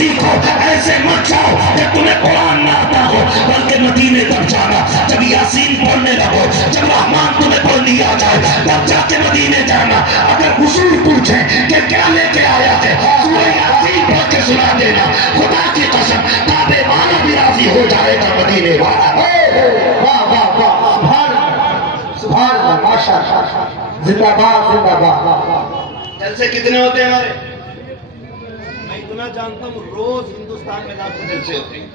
सीखो, ऐसे मत जाओ कि तुम्हें कुरान ना आता हो, बल्कि मदीने तक जाना। जब यासीन पढ़ने लगो, जब रहमान तुम्हें पढ़नी आ जाए, तब जाके मदीने जाना। अगर हुजूर पूछे कि क्या लेके आया है, सूरह यासीन पढ़ के सुना देना। खुदा की कसम, काबे वाला भी राजी हो जाएगा, मदीने वाला। वाह वाह वाह, सुभान अल्लाह, माशाअल्लाह, जिंदाबाद जिंदाबाद। जलसे कितने होते हैं हमारे? मैं इतना जानता हूँ, रोज हिंदुस्तान में लाखों जलसे होते हैं।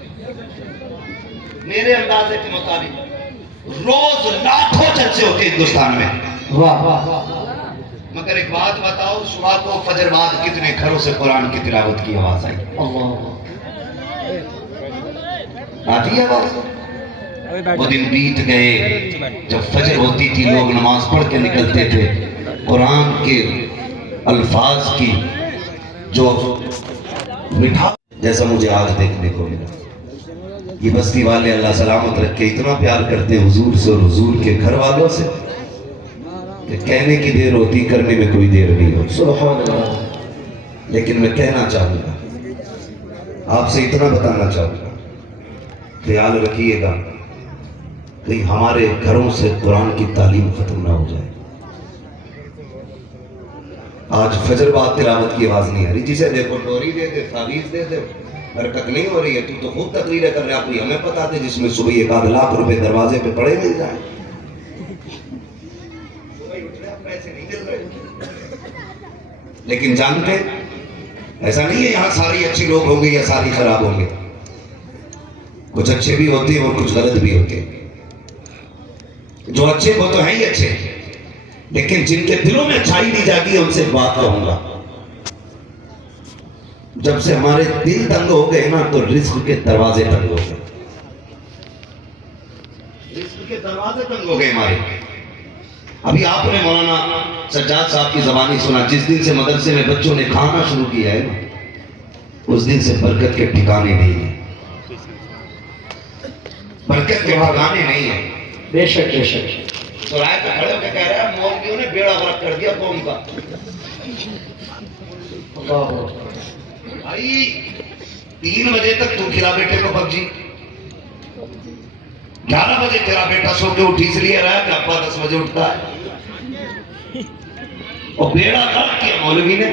मेरे अंदाजे के मुताबिक रोज लाखों जलसे होते हैं हिंदुस्तान में। वाह वाह वाह। मगर एक बात बताओ, सुबह को फजर बाद कितने घरों से कुरान की तिलावत की आवाज आई? आती है आवाज? वो दिन बीत गए जब फजर होती थी, लोग नमाज पढ़ के निकलते थे, कुरान के अल्फाज की जो मिठा जैसा मुझे आज देखने को मिला। ये बस्ती वाले अल्लाह सलामत रखे इतना प्यार करते हुजूर से और हुजूर के घर वालों से कि कहने की देर होती, करने में कोई देर नहीं होती। सुभान अल्लाह। लेकिन मैं कहना चाहूंगा, आपसे इतना बताना चाहूंगा, ख्याल रखिएगा कहीं हमारे घरों से कुरान की तालीम खत्म ना हो जाए। आज फजर बाद तिलावत की आवाज नहीं आ रही, जिसे देखो डोरी दे दे, तावीज दे दे, हरकत नहीं हो रही है। तू तो खूब तकरीरें कर रहा, कोई हमें पता थे जिसमें सुबह 1 लाख रुपए दरवाजे पे पड़े मिल जाए। पैसे नहीं मिल रहे, लेकिन जानते ऐसा नहीं है यहाँ सारी अच्छी लोग होंगे या सारी खराब होंगे। कुछ अच्छे भी होते हैं और कुछ गलत भी होते हैं। जो अच्छे वो तो हैं ही अच्छे, लेकिन जिनके दिलों में अच्छाई नहीं जागी, उनसे एक बात कहूंगा, जब से हमारे दिल तंग हो गए ना, तो रिस्क के दरवाजे तंग हो गए। रिस्क के दरवाजे तंग हो गए हमारे। अभी आपने मौलाना सज्जाद साहब की ज़बानी सुना, जिस दिन से मदरसे में बच्चों ने खाना शुरू किया है ना, उस दिन से बरकत के ठिकाने नहीं है, बरकत के ठिकाने नहीं है। बेशक बेशक। चौराहे पे खड़े होकर कह रहा है मौलवियों ने बेड़ा गर्क कर दिया कौम का। भाई 3 बजे तक तू खिला बेटे को पबजी, 11 बजे तेरा बेटा सो के उठ इसलिए रहा है कि अब्बा 10 बजे उठता है, और बेड़ा गर्क किया मौलवी ने।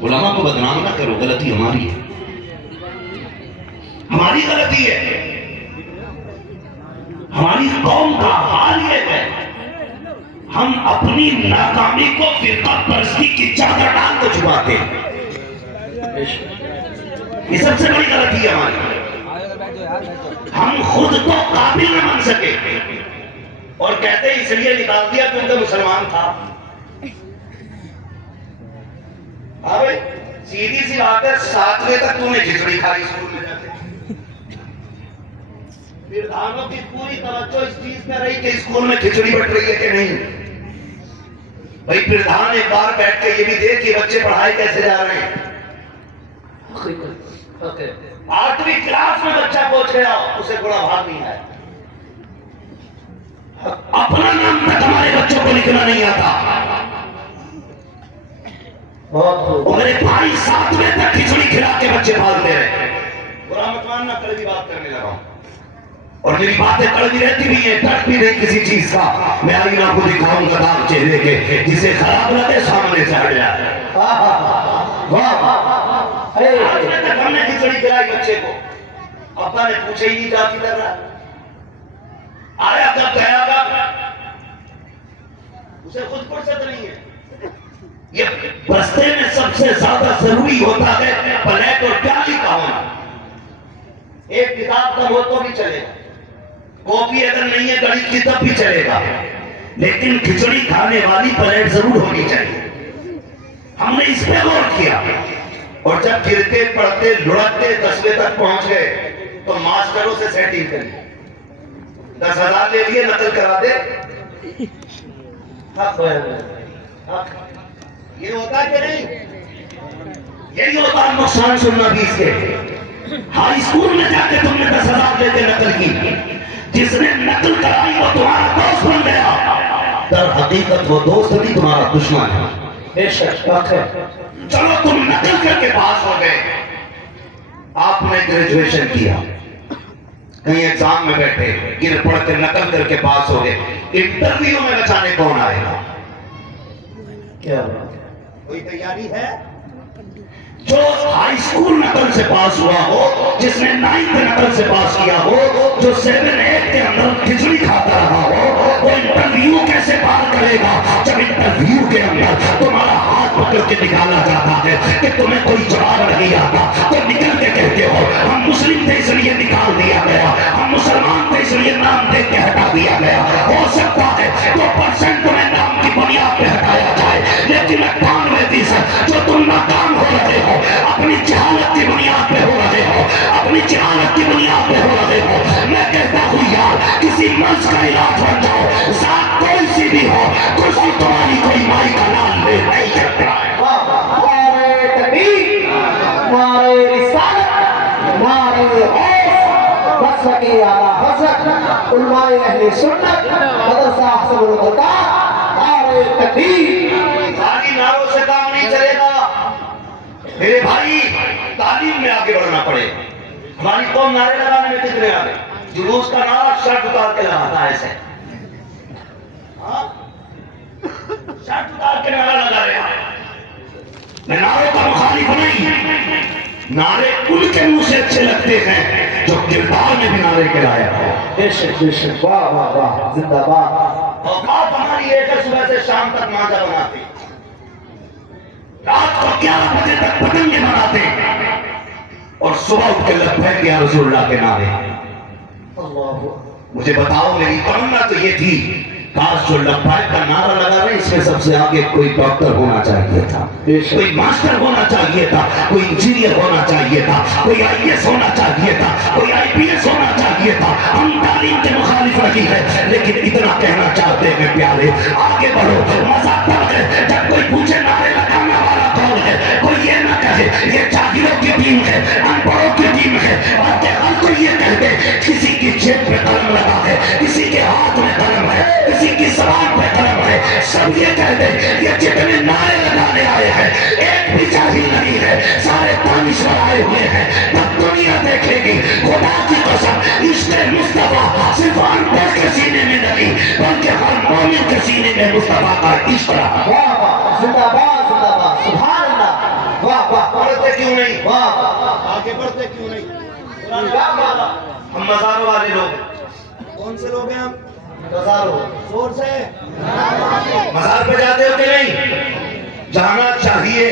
उलमा को बदनाम ना करो, गलती हमारी है, हमारी गलती है। हमारी कौम का हाल ये है, हम अपनी नाकामी को फिरका परस्ती की चादर डाल के छुपाते हैं। ये सबसे बड़ी गलती है हमारी। हम खुद को काबिल न बन सके और कहते इसलिए निकाल दिया क्योंकि मुसलमान था। हाँ भाई, सीधी सी बात है, 7 बजे तक तूने खिचड़ी खाई स्कूल में जाते। प्रधानों की पूरी तवज्जो इस चीज पे रही कि स्कूल में खिचड़ी बट रही है कि नहीं। भाई प्रधान एक बार बैठ के ये भी देख कि बच्चे पढ़ाई कैसे जा रहे हैं। 8वीं क्लास में बच्चा पहुंच गया, उसे थोड़ा भाग नहीं आया, अपना नाम तक हमारे बच्चों को लिखना नहीं आता। और मेरे भाई 7 बजे तक खिचड़ी खिला के बच्चे पालते रहे। बुरा मत मानना, कड़वी बात करने लगा हूं, और मेरी बातें कड़वी रहती भी है, डर भी नहीं किसी चीज का। मैं आईना को दिखाऊंगा दाग चेहरे के, जिसे खराब लगे सामने से हट जाए। आज तक हमने खिचड़ी खिलाई बच्चे को, पापा ने पूछे ही नहीं जाती कर रहा, आया कब गया उसे खुद फुर्सत नहीं है। ये बस्ते में सबसे ज्यादा जरूरी होता है प्लेट और प्याली का होना। एक किताब कम हो तो भी चलेगा, कॉपी अगर नहीं है गणित की तब भी चलेगा, लेकिन खिचड़ी खाने वाली प्लेट जरूर होनी चाहिए। हमने इस पे गौर किया, और जब गिरते पढ़ते लुढ़कते 10वें तक पहुंच गए तो मास्टरों से सेटिंग करी, 10,000 ले लिए, नकल करा दे। ये होता कि नहीं? यही होता नुकसान सुनना भी इसके। हाई स्कूल में जाके तुमने 10,000 लेके नकल की, जिसने नकल कराई वो तुम्हारा दोस्त बन गया, दर हकीकत वो दोस्त नहीं तुम्हारा दुश्मन है। बेशक बात है। चलो तुम नकल करके पास हो गए, आपने ग्रेजुएशन किया, कहीं एग्जाम में बैठे, गिर पड़ के नकल करके पास हो गए, इंटरव्यू में बचाने कौन आएगा? क्या बात है? कोई तैयारी है? जो हाई स्कूल नकल से पास हुआ हो, जिसने 9th नकल से पास किया हो, जो 7-8 के अंदर खिचड़ी खाता रहा हो, वो इंटरव्यू कैसे पार करेगा? जब इंटरव्यू के अंदर तुम्हारा हाथ पकड़ के निकाला जाता है कि तुम्हें कोई जवाब नहीं आता, तो निकल के कहते हो हम मुस्लिम थे इसलिए निकाल दिया गया, हम मुसलमान थे इसलिए नाम देख के हटा दिया गया। हो सकता है 2% तुम्हें नाम की बुनियाद पे हटाया जाए, लेकिन 98% जो तुम नाकाम हो रहे हो अपनी जहालत की बुनियाद पे हो रहे हो, अपनी जहालत की बुनियाद पे हो रहे हो। मैं कहता हूँ यार, किसी मर्ज का इलाज बन जाओ, साथ कोई सी भी हो, कुर्सी तुम्हारी कोई माई का नाम ले नहीं सकता है। नारे तकबीर, नारे रिसालत, नारे हौस, मसलक आला हज़रत, उलमाए अहले सुन्नत, मदरसा हसनुल खुदा, नारे तकबीर। खाली नारों से काम नहीं चलेगा मेरे भाई, तालीम में आगे बढ़ना पड़े। हमारी कौम नारे लगाने में कितने आगे? जुलूस का नारा शर्ट उतार के लगाता है ऐसे, शर्ट उतार के नारा लगा रहे हैं। मैं नारों का मुखालिफ नहीं, नारे उनके मुंह से अच्छे लगते हैं जो किरदार में भी नारे के लायक हो। बेशक बेशक, वाह वाह वाह, जिंदाबाद। औकात हमारी एक है सुबह से शाम तक माजा बनाते, रात को 11 बजे तक पतंगे बनाते और सुबह उठ के लब्बैक या रसूलुल्लाह के नारे। मुझे बताओ, मेरी तमन्ना तो ये थी, काश जो लब्बैक का नारा लगा रहे इसमें सबसे आगे कोई डॉक्टर होना चाहिए था, कोई मास्टर होना चाहिए था, कोई इंजीनियर होना चाहिए था, कोई IAS होना चाहिए था, कोई IPS होना चाहिए था। हम तालीम के मुखालिफ नहीं है, लेकिन इतना कहना चाहते हैं प्यारे, आगे बढ़ो। मजा तब है जब कोई पूछे नारे लगाने वाला कौन है, कोई ये ना कहे ये जाहिलों की टीम है, अनपढ़ों की टीम है, और हर कोई ये कह दे किसी की जेब पे कलम लगा है, किसी के हाथ में कलम है, किसी की जबान पे कलम है, सब ये कह दे ये जितने नारे लगाने आए हैं एक भी जाहिल नहीं है, सारे दानिश्वर आए हुए हैं। तब दुनिया देखेगी खुदा की कसम, इश्क़ मुस्तफा सिर्फ अनपढ़ के सीने में नहीं बल्कि हर मोमिन के सीने में मुस्तफा का इश्क़ रहा। वाह वाह, जिंदाबाद जिंदाबाद, सुभान अल्लाह, वाह वाह। पढ़ते क्यों नहीं? वाह, आगे बढ़ते क्यों नहीं? हम मजारों वाले लोग, कौन से लोग हैं हम? मजारों, जोर से मजार पे जाते हो कि नहीं? जाना चाहिए,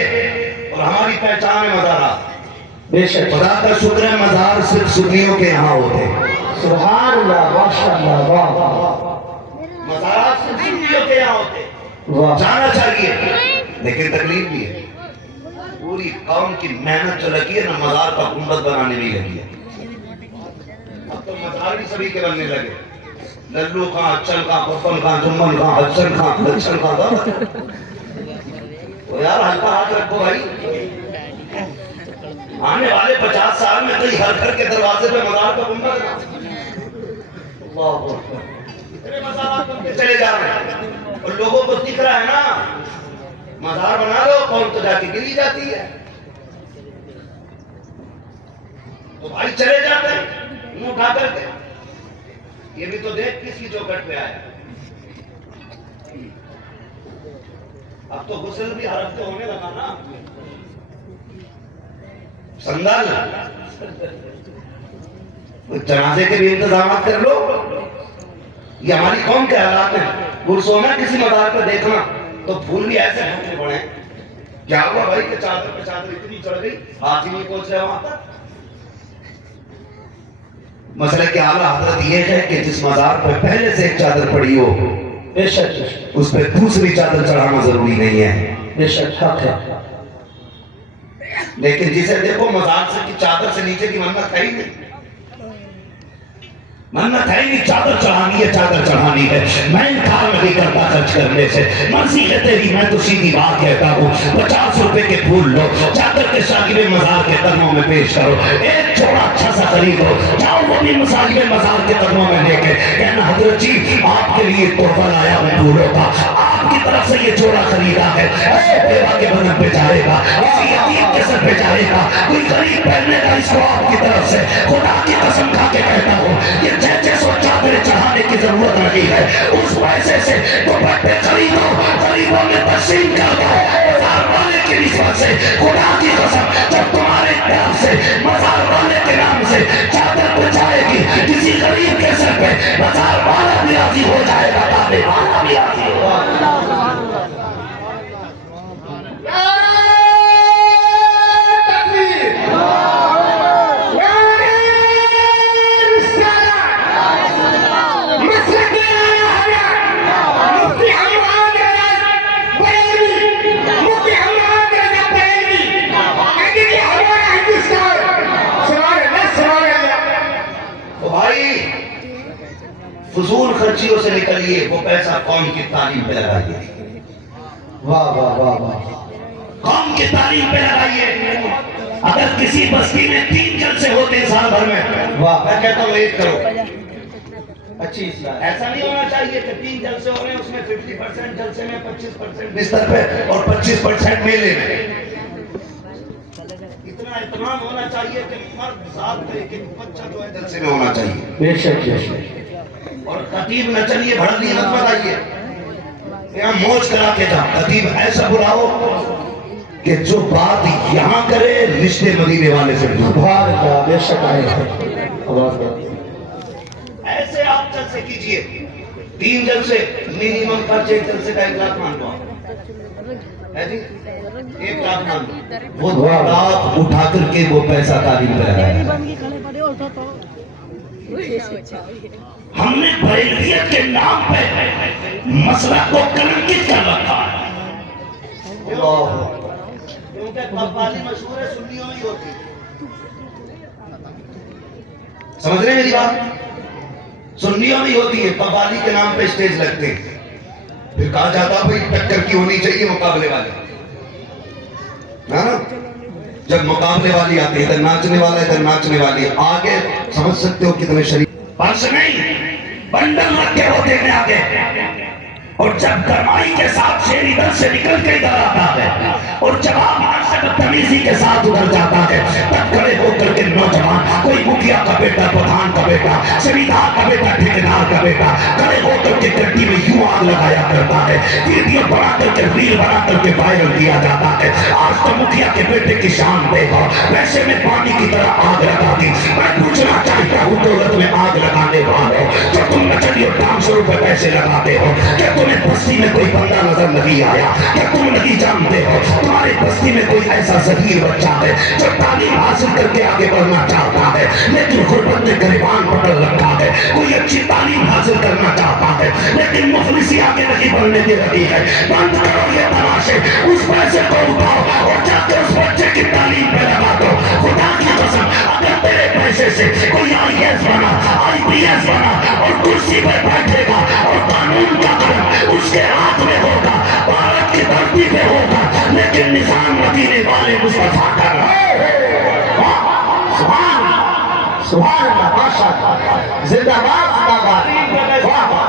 और हमारी पहचान है मजारा। बेशक, खुदा का शुक्र है मजार सिर्फ सुन्नियों के यहाँ होते, सुभान अल्लाह, माशाअल्लाह, वाह वाह मजारा सिर्फ सुन्नियों के यहाँ होते। वाह। जाना चाहिए, लेकिन तकलीफ भी है। पूरी कौम की मेहनत जो लगी है ना मजार का गुंबद बनाने में लगी है। अब तो मजार भी सभी के बनने लगे, लल्लू खां, अच्चल खां, पप्पन खां, जुम्मन खां, हसन खां, बच्चन खां। तो यार हल्का हाथ रखो भाई, आने वाले 50 साल में कई हर घर के दरवाजे पे मजार का गुंबद चले जा रहे हैं, और लोगों को दिख रहा है ना मजार बना लो, कौन तो जाके गिरी जाती है। तो भाई चले जाते हैं मुंह उठा करके, ये भी तो देख किसकी चौखट पे आया। अब तो गुस्ल भी हर हफ्ते होने लगा ना, संदल जनाजे के भी इंतजाम कर लो। ये हमारी कौम के हालात है। गुरसोना किसी मजार पर देखना तो फूल भी ऐसे ढूंढने पड़े, क्या हुआ भाई कि चादर पे चादर इतनी चढ़ गई, हाथ ही नहीं पहुंच रहा वहां तक। मसले के आला हजरत ये है कि जिस मजार पर पहले से एक चादर पड़ी हो, बेशक उस पर दूसरी चादर चढ़ाना जरूरी नहीं है। बेशक हक है, लेकिन जिसे देखो मजार से की चादर से नीचे की मन्नत है ही नहीं, मन्नत है नहीं, चादर चढ़ानी है, चादर चढ़ानी है। मैं इनकार नहीं करता खर्च करने से, मर्जी है तेरी, मैं तो सीधी बात कहता हूँ। 50 रुपए के फूल लो, चादर के साहिब मजार के कदमों में पेश करो, एक छोड़ा अच्छा सा खरीदो, जाओ वो भी साहिब मजार के कदमों में लेके कहना हजरत जी आपके लिए तोहफा लाया हूँ फूलों का, आपकी तरफ से ये जोड़ा खरीदा है, बेवा के बदन पे जाएगा, किसी यतीम के सर पे जाएगा, कोई गरीब पहनने का इसको आपकी तरफ से खुदा की कसम खा के कहता हूँ, ये जैसे सोचा मेरे चढ़ाने की जरूरत नहीं है, उस पैसे से दुपट्टे खरीदो, गरीबों में तस्लीम कर दो, मजार वाले की निस्बत से खुदा की कसम, जब तुम्हारे प्यार से मजार वाले के नाम से चादर बिछाएगी किसी गरीब के सर पे, मजार वाला भी राजी हो जाएगा, काबे वाला भी राजी होगा। फजूल खर्चियों से निकलिए, वो पैसा कौम की तालीम पे लगाइए। वाह वाह वाह वाह, कौम की तालीम पे लगाइए। अगर किसी बस्ती में 3 जलसे होते साल भर में, वाह, मैं कहता हूँ 1 करो। अच्छी इस्लाह। ऐसा नहीं होना चाहिए कि 3 जलसे हो रहे हैं, उसमें 50% जलसे में, 25% बिस्तर पे और 25% मेले में। इतना एहतमाम होना चाहिए कि मर्द साथ में, कि बच्चा जो है जलसे में होना चाहिए। बेशक बेशक। और खतीब न चलिए भड़कनी मत बताइए, यहाँ मौज करा के जाओ। खतीब ऐसा बुलाओ कि जो बात यहाँ करे रिश्ते मदीने वाले से सुभान अल्लाह, बेशक आए हैं। ऐसे आप जलसे कीजिए, 3 जलसे मिनिमम खर्च, 1 जलसे का 1 लाख मान लो है जी, 1 लाख मान लो। वो रात उठा करके वो पैसा तालीम पे लगाया। हमने बरेलियत के नाम पे मसला को कलंकित कर रखा है। क्योंकि कव्वाली मशहूर है, सुन्नियों में ही होती। समझ रहे मेरी बात? सुन्नियों में ही होती है, कव्वाली के नाम पे स्टेज लगते हैं। फिर कहा जाता भाई टक्कर की होनी चाहिए मुकाबले वाले, हाँ? जब मुकाबले वाली आती है, इधर नाचने वाला, इधर नाचने वाली, आगे समझ सकते हो कितने शरीर पर्स नहीं, बंडल रखे होते हैं आगे। और जब गरमाई के साथ शेर इधर से निकल के इधर आता है और जवाब से बदतमीजी के साथ उधर जाता है, तब खड़े होकर के नौजवान, कोई मुखिया का बेटा, प्रधान का बेटा, जमींदार का बेटा, ठेकेदार का बेटा, खड़े होकर के गड्डी में यूं आग लगाया करता है, वीडियो बना करके, रील बना करके वायरल किया जाता है। आज तो मुखिया के बेटे की शान देखो, वैसे में पानी की तरह आग लगा दी। मैं पूछना चाहता हूँ, दौलत में आग लगाने वालों, जो तुम नचलियों 500 रुपए पैसे लगाते हो, क्या तुम्हें बस्ती में कोई बंदा नजर नहीं आया? क्या तुम नहीं जानते हो तुम्हारी बस्ती में कोई ऐसा ज़हीर बच्चा है जो तालीम हासिल करके आगे बढ़ना चाहता है, लेकिन गुर्बत ने गरिबान पकड़ रखा है? कोई अच्छी तालीम हासिल करना चाहता है, लेकिन मुफलिसी आगे नहीं बढ़ने दे रही है। बंद करो ये तमाशे, उस पैसे को उठाओ और जाकर उस बच्चे की तालीम पे लगा दो। खुदा की कसम, अगर तेरे पैसे से कोई IAS बना, IPS बना और कुर्सी पर बैठेगा और कानून का कलम उसके हाथ में होगा, भारत की धरती पे होगा, लेकिन निजाम मदीने वाले मुस्तफा का सुभान अल्लाह, माशाअल्लाह, जिंदाबाद जिंदाबाद, वाह वाह,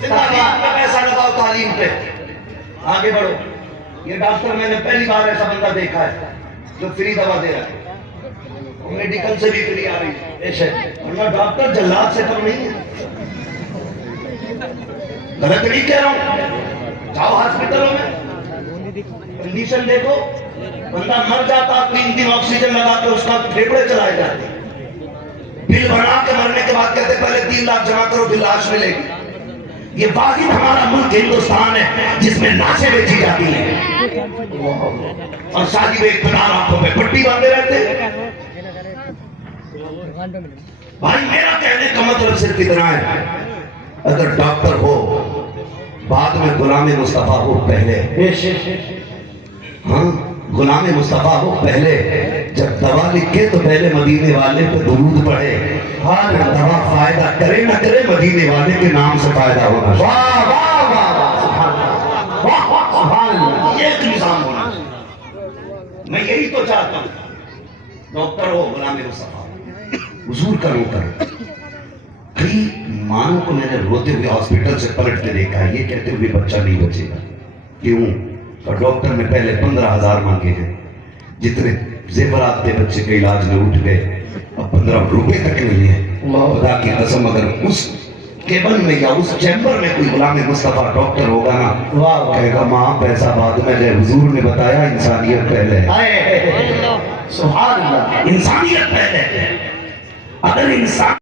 जिंदाबाद। पैसा लगाओ तालीम पे, आगे बढ़ो। ये डॉक्टर मैंने पहली बार ऐसा बंदा देखा है जो फ्री दवा दे रहा है, मेडिकल से भी फ्री आ रही है। वरना डॉक्टर जल्लाद से कम नहीं है। गलत नहीं कह रहा हूं, जाओ हॉस्पिटलों में, कंडीशन देखो, बंदा मर जाता, 3 दिन ऑक्सीजन लगा के उसका फेफड़े चलाए जाते, बिल बना के मरने के बाद कहते पहले 3 लाख जमा करो फिर लाश मिलेगी। ये वाहिद हमारा मुल्क हिंदुस्तान है जिसमें लाशें बेची जाती हैं और शादी में इख्तियार आंखों पे पट्टी बांधे रहते हैं। भाई मेरा कहने का मतलब सिर्फ इतना है, अगर डॉक्टर हो बाद में गुलाम मुस्तफा हो पहले, हाँ गुलाम मुस्तफा हो पहले। जब दवा लिखे तो पहले मदीने वाले पे दुरूद पढ़े, हाँ दवा फायदा करे न करे, मदीने वाले के नाम से फायदा होना। वाह वाह वाह वाह, ये एक निजाम होना। मैं यही तो चाहता हूँ, डॉक्टर हो गुलाम मुस्तफा, हुजूर का नौकर, कई मानो को मैंने रोते हुए हॉस्पिटल से पलटते देखा है, ये कहते हुए बच्चा नहीं बचेगा। क्यों? और डॉक्टर ने पहले 15,000 मांगे हैं, जितने जेवरात थे बच्चे के इलाज में उठ गए, अब 15 रुपए तक नहीं है। खुदा की कसम, अगर उस केबल में या उस चैम्बर में कोई गुलाम मुस्तफा डॉक्टर होगा ना, कहेगा माँ पैसा बाद में ले, हुजूर ने बताया इंसानियत पहले है। सुभान अल्लाह। इंसानियत पहले है। अगर इंसान